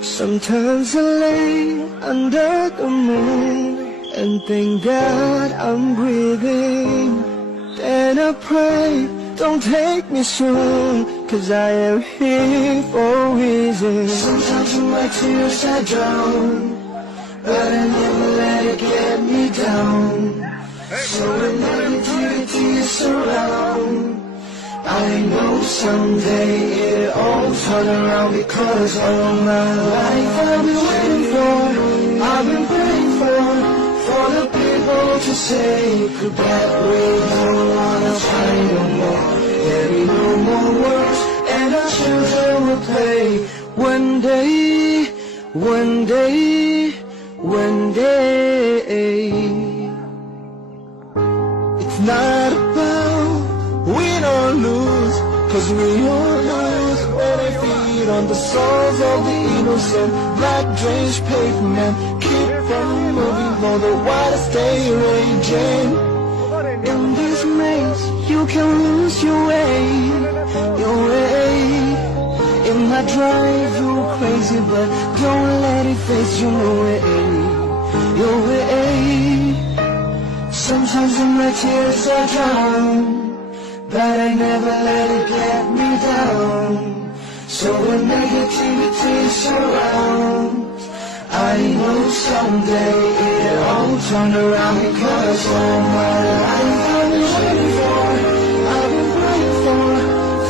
Sometimes I lay under the moon and thank God I'm breathing. Then I pray, don't take me soon, 'cause I am here for a reason. Sometimes in my tears I drown, but I never let it get me down. So when negativity surrounds, I know someday it'll all turn around, because all my life I've been waiting for, I've been praying for the people to say that we don't wanna fight no more. There'll be no more wars, and our children will play. One day, one day, one day. It's not about win or lose, 'cause we all lose when they feed on the souls of the innocent. Black drenched pavement, keep from moving while the waters stay raging. In this maze, you can lose your way, your way. It might drive you crazy, but don't let it face your way, your way. Sometimes in my tears I drown, but I never let it get me down. So when negativity surrounds, I know someday it'll all turn around, because all my life I've been waiting for, I've been praying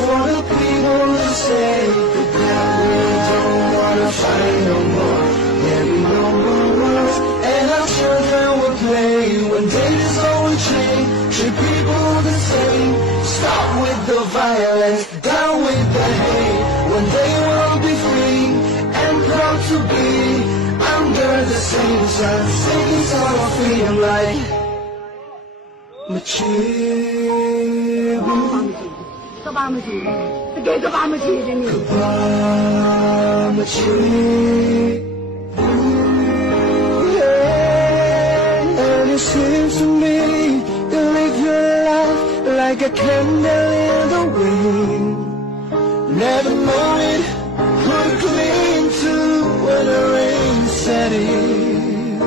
for the people to say that we don't wanna fight no more. There'll be no more wars, and our children will play. When days always change, treat people the same. Stop with the violence, down with the hate. One day we'll be free and proud to be under the same sun, singing song of freedom like Machibu. Goodbye, Machibu. And it seems to me you live your life like a candle in the wind, never knowing who to cling to when the rain set in.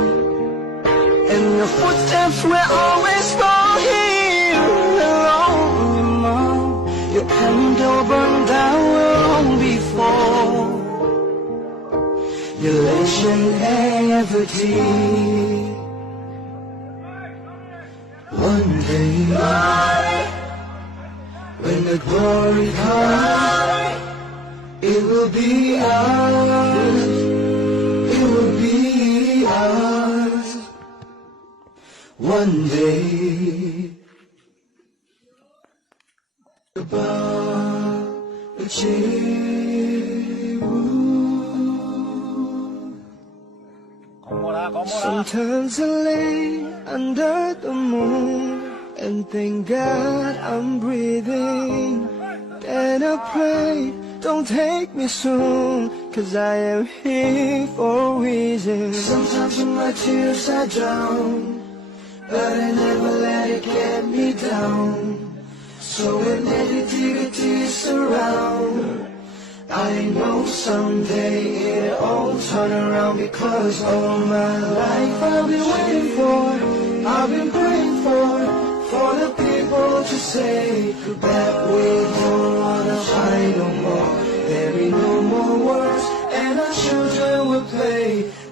And your footsteps will always go here alone. Your candle burned down long before your legend ever did. One day, when the glory comes, it will be ours, it will be ours. One day. Goodbye, Machibu. Sometimes I lay under the moon and thank God I'm breathing. Then I pray, don't take me soon, 'cause I am here for a reason. Sometimes in my tears I drown, but I never let it get me down. So when negativity surrounds, I know someday it'll all turn around, because all my life I've been waiting for, I've been praying for the people to say that we don't wanna fight no more. There'll be no more wars, and our children will play.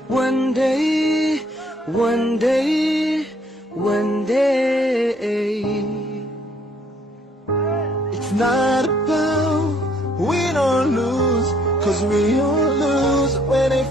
One day, one day, one day. It's not about win or lose, 'cause we all lose when they